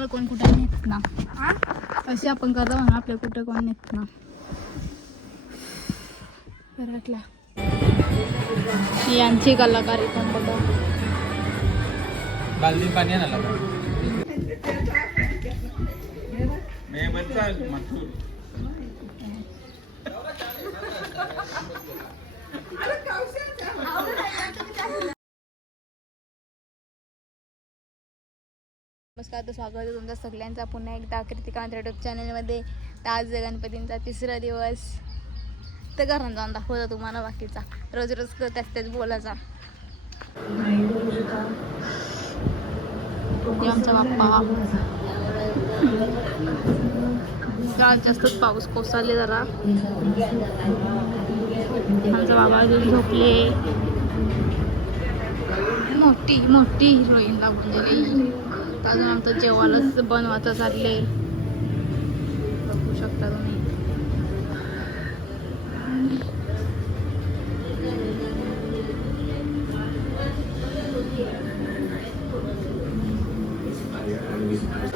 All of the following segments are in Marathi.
आम्हाला कोण कुठं नेत ना. असे आपण करतो म्हणून आपल्या कुठं कोण नेत ना. घरातला यांची आमची कलाकारी पण बघा. बालदी पाणी आणायला नमस्कार तर स्वागत आहे तुमचं सगळ्यांचा. पुन्हा एकदा कृतिकांत युट्यूब चॅनलमध्ये. ताज आज गणपतींचा तिसरा दिवस. तर घरात जाऊन दाखवतो तुम्हाला बाकीचा. रोज रोज त्याच त्याच बोलायचा. आमचा बाप्पा. काल जास्तच पाऊस कोसळले जरा. आमचा बाबा अजून झोपले. मोठी मोठी हिरोईन लागून गेली. अजून आमचं जेवणच बनवायचं चालले बघू शकता तुम्ही.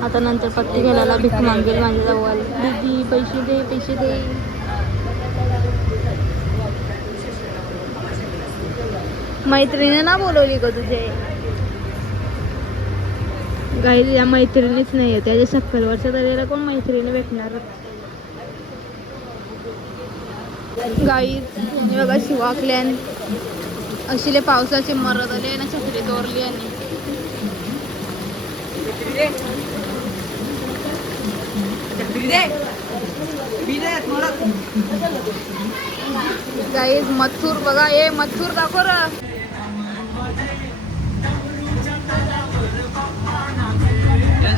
आता नंतर पत्ते घालायला भीक मागेल माझ्या जवळ. दीदी पैसे दे पैसे दे. मैत्रिणी ना बोलवली ग तुझे. काही या मैत्रिणीच नाही आहे त्याच्या सत्तर वर्षात आलेला कोण मैत्रिणी भेटणार? गाई बघा शिवाकल्यान अशिले पावसाचे मरत आले ना छत्री दोरली आणि. गाईज मथुर बघा ए मथुर दाखव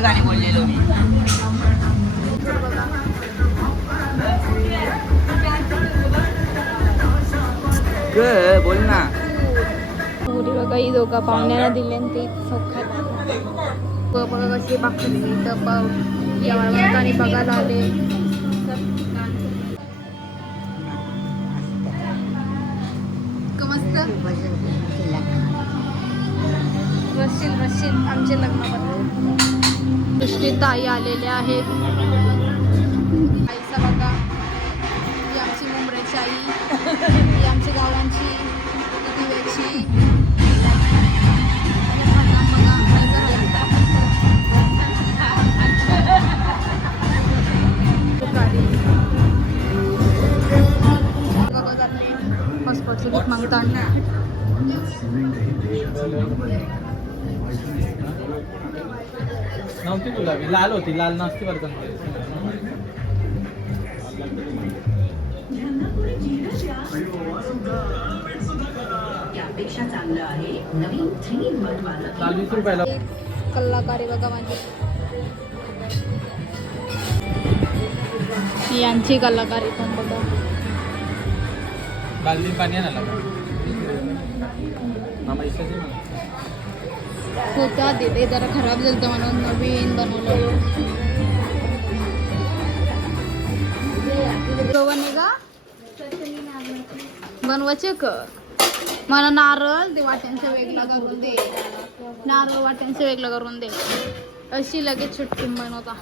गाणी बोललेलो मी. बोल ना. पुरी बघा ही दोघा पाहुण्याला दिले आणि ते सौख्यात ब- बघा कशी बाकरी तर आणि बघायला आले मस्त. रशील रशील आमचे लग्न पण दृष्टी ताई आलेल्या आहेत आईचा बघा ही आमची मुंबऱ्याची आई ही आमच्या गावांची दिव्याची. पासपोर्टचं मागताना नव्हती गुलाबी. लाल होती. लाल नसती बरं चांगली. वीस रुपयाला कलाकारी बघा माझी. यांची कलाकारी पण बघा. बालदी पाणी आणायला मामा दे मला. होता ते जरा खराब झालं होतं म्हणून नवीन बनवलं. का? बनवायचे क मला नारळ ते वाट्यांचं वेगळं करून दे. नारळ वाट्यांचं वेगळं करून दे. अशी लगेच छुटकीन बनवता.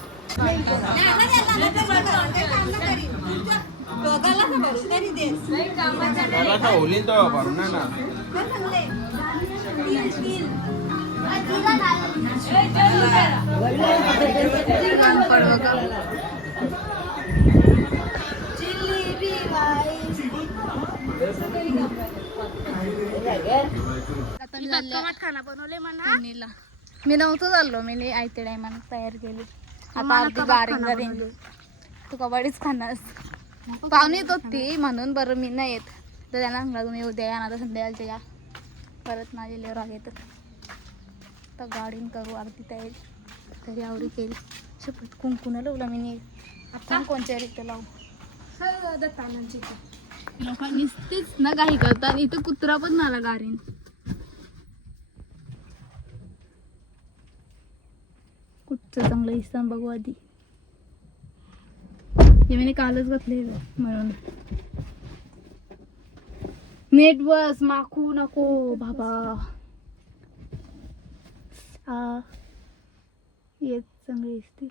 तर मी नव्हतं चाललो मी आयते टायमान तयार केली. आता अर्धी गारिंग गारिंग तू कबाडीच खाणार पाहुणे येत होती म्हणून बरं मी नाही येत. तर त्यांना सांगला तुम्ही उद्या या ना तर संध्याकाळच्या या. परत माझे लेवर राग येतात. तर गाडीन करू अर्धी तयारी तरी आवडी केली. शपथ कुंकुन लावला मी आता कोणत्या रीती लावू? ना काही करतात इथं कुत्रा पण मला कुठचं चांगलं बघू आधी. हे मी कालच घातले म्हणून. नेट बस माखू नको बाबा. आ येत चांगली दिसते.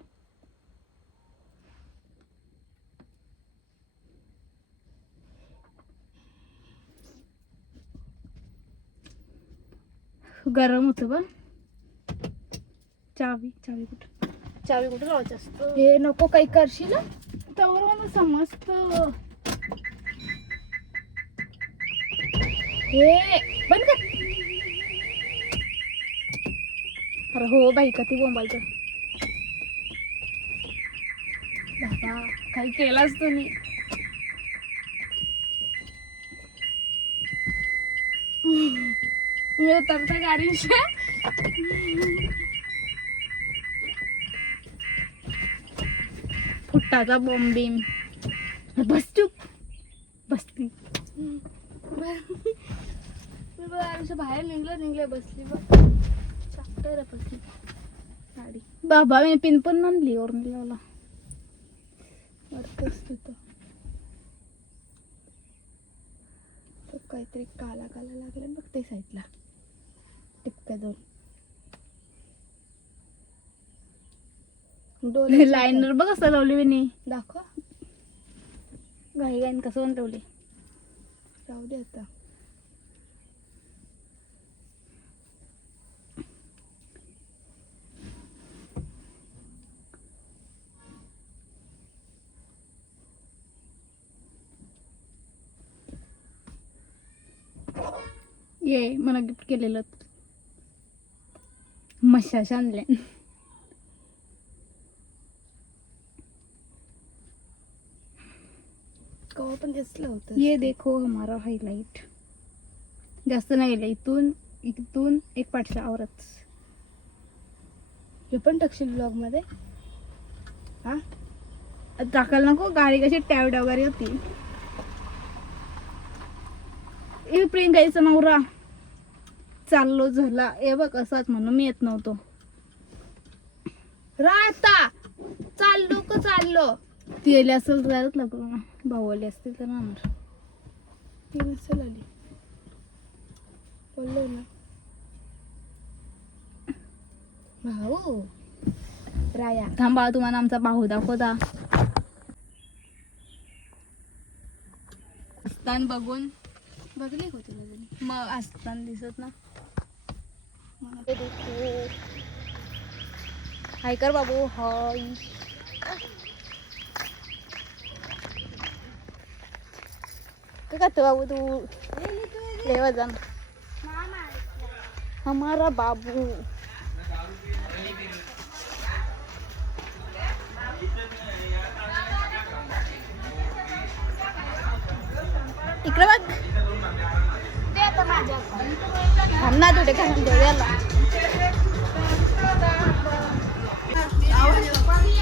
गरम होतं बा. चावी चावी कुठं? चावी कुठं लावायचं असतं? हे नको काही करशील? त्यावर मला समजत. हे बंद कर. अरे हो बाई का ती बोंबायचं बाबा काही केलाच तुम्ही मी उतरता गाडीशी फुट्टाचा बॉम्बिंग बस बसती मी बाहेर निघलं निघलं बसली बघ. गाडी बाबा मी पिन पण आणली वरून लावला. वरतच तिथं तो. काहीतरी काला काला लागला बघ ते साईडला. टिपक्या दोन. लाईनर बघ असं लावली मी दाखव. घाई घाईन कसं ठेवली राहू दे आता. ये मला गिफ्ट केलेलं. मशाश आणले कवा पण घेतलं होतं. ये देखो हमारा हायलाइट जास्त नाही गेलं इथून इथून एक पाठशा आवरच हे पण टाकशील ब्लॉगमध्ये? हा? टाकायला नको गाडी कशी टॅवड वगैरे होती. ए प्रियंकाईचा नवरा. चाललो झाला. ए बघ असाच म्हणून मी येत नव्हतो. राहता चाललो का चाललो. ती आली असेल तर जायलाच लागलो ना. भाऊ आली असतील तर राहणार. ती नसेल आली. बोललो ना. भाऊ राया. थांबा तुम्हाला आमचा भाऊ दाखवता. स्थान बघून. बघले होते मग असताना दिसत ना. हाय कर बाबू हाय. काय करतो बाबू तू? देवा जा हमारा बाबू. इकडे बघ. थांब ना तुझे काय म्हणते याला.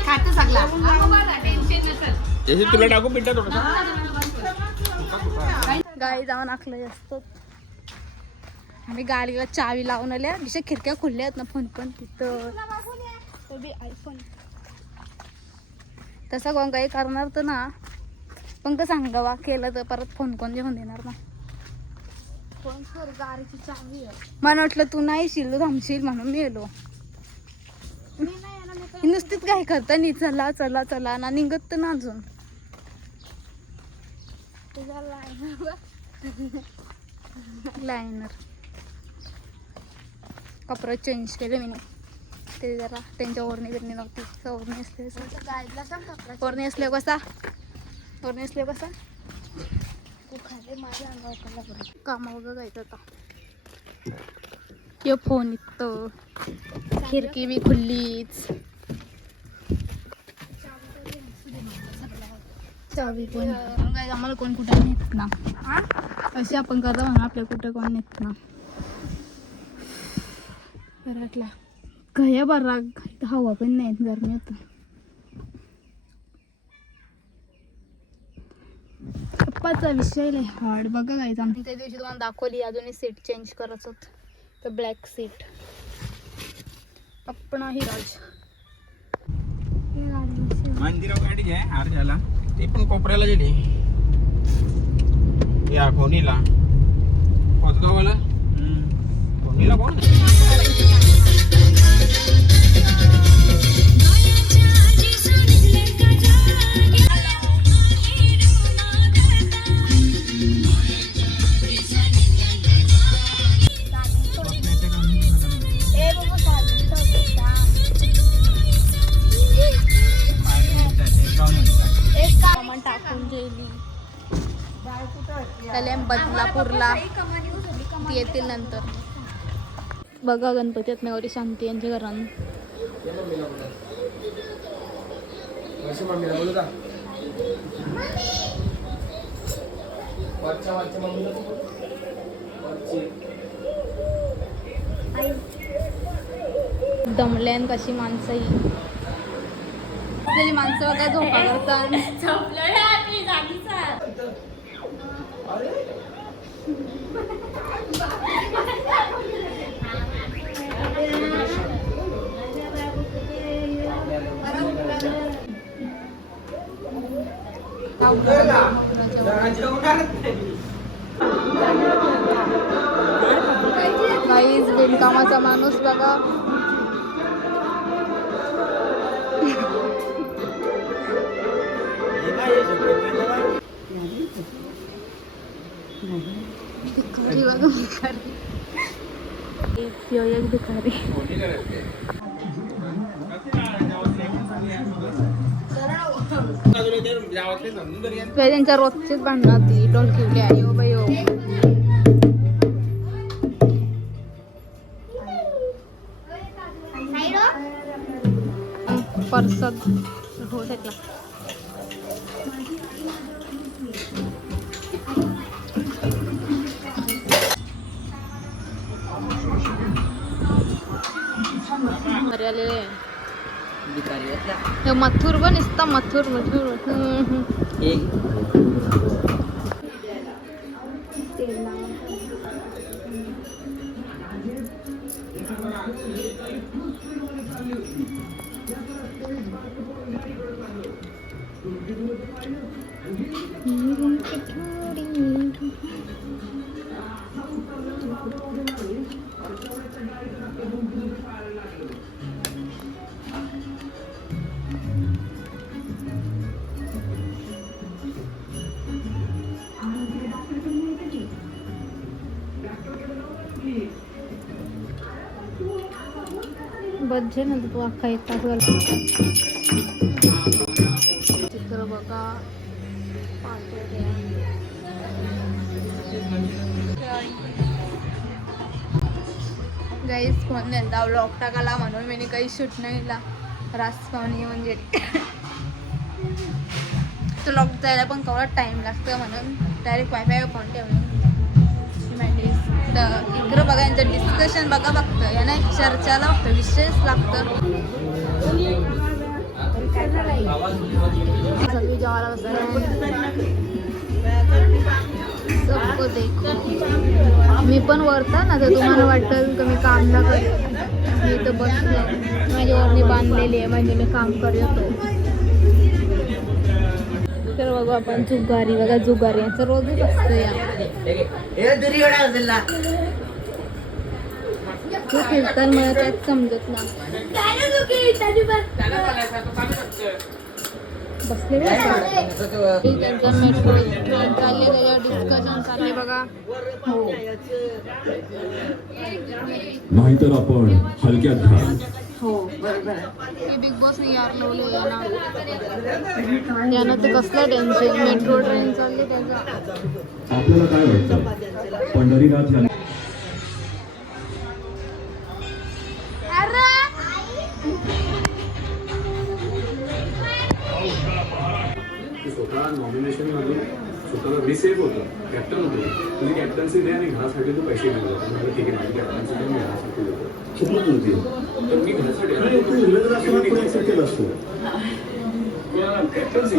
खातो सगळा. जसे तुला टाकू पिठा थोडंसं? गाडी जाऊन आखलं असतो. आम्ही गाडीला चावी लावून आल्या. दिशा खिडक्या खुलल्या आहेत ना फोन पण तिथं. आयफोन तसा कोण काही करणार तर ना. पण का सांगावा केलं तर परत फोन कोण जेवण देणार ना? गाडीची चावी मला वाटलं तू नाही शिल्लू थांबशील म्हणून मी येलो नुसतीच काय करता? नी चला चला चला ना निघत तर ना अजून. लायनर कपडे चेंज केले मी. ते जरा त्यांच्या ओढणी बिरणी नव्हती ओढणी असले ओढणी असले कसा ओढणी असले कसा काम वगैरे जायचं आता. यो फोन इथं. खिडकी बी खुल्लीच. चावी पण. काय आम्हाला कोण कुठे नेत ना? असे आपण करतो म्हणा आपल्या कुठे कोण नेत ना. बराटला काय बरा हवा पण नाही गरमी होतं. पप्पाचा विषय लय हार्ड बघा काय आम्ही त्या दिवशी तुम्हाला दाखवली अजूनही सीट चेंज करत होत. तर ब्लॅक सीट अपना ही राज. मंदिरावर गाडी घ्या अर्ध्याला. ती पण कोपऱ्याला गेली. या कोतगावाला फोनीला कोण? बदलापूरला. येतील नंतर. बघा गणपती आहेत शांती यांच्या घरान. दमल्यान कशी माणसं ही. माणसं बघा झोपा करतात. काहीच बिनकामाचा माणूस बघा. भिकारी बघा भिकारी एक यो एक भिकारी त्यांच्या रोजचीच भांडणं ती डोलकिवली आणि ओ बाई ओ. परसद हो त्यातला. आलेले हे मथुर पण नुसता मथुर मथुर हम्म, हम्म. ना अख्खा एक तास घाल चित्र बघा. गाईस फोन त्यांचा ब्लॉग टाकाला म्हणून मी काही शूट नाही केला. रास पाहुणे म्हणजे. तो लॉक जायला पण कवळा टाइम लागतो म्हणून. डायरेक्ट वायफाय फोन ठेवून. तर इकडं बघा यांचं डिस्कशन बघा बघतं याने चर्चाला बघतं विशेष लागतं. सबको देखो. मी पण वरता ना तर तुम्हाला वाटतं का मी काम ना करतो? मी तर बसले. माझी ओरणी बांधलेली आहे म्हणजे मी काम करतो तर बघू आपण जुगारी बघा जुगारी याचं रोजच असतं या. तू खेळताना मला त्यात समजत ना. बसले त्यांचा मेट्रो ट्रेन चालली त्याच्यावर डिस्कशन चालले बघा. हो. नाहीतर आपण हलक्यात घ्या हे बिग बॉस यार लावले यानं यानं ते कसलं टेन्शन मेट्रो ट्रेन चालली त्याचा. आपल्याला काय वाटतं? पंढरीनाथ यांना स्वतः नॉमिनेशन मधून स्वतःला रिसेव्ह होतं. कॅप्टन होते. तुझी कॅप्टन्सी दे आणि घरासाठी तू पैसे घेऊन जातो. म्हणजे ठीक आहे माझी कॅप्टन्सी दे मी घरासाठी देतो चुकलं तुझी तर मी घरासाठी तू असतं? कॅप्टन्सी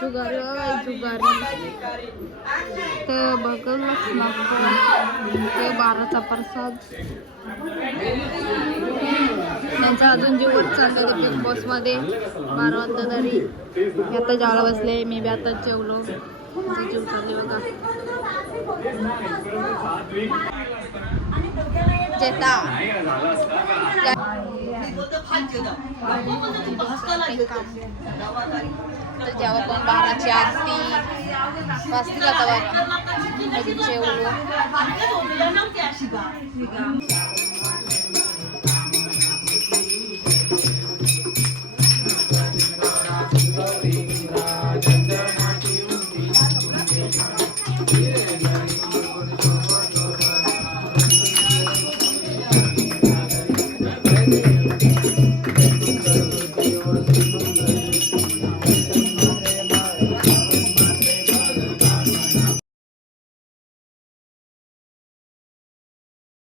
जुगारी जुगारी. ते बघूनच नको ते बाराचा प्रसाद. त्यांचा अजून जीवन चाललं ते बिग बॉसमध्ये बारा वाजता तरी. मी आता जेवायला बसले मी बी आताच जेवलो. जीव चालले बघा. जेता. तर जेव्हा पण बाराची आरती वाजतील आता बघा जेवलो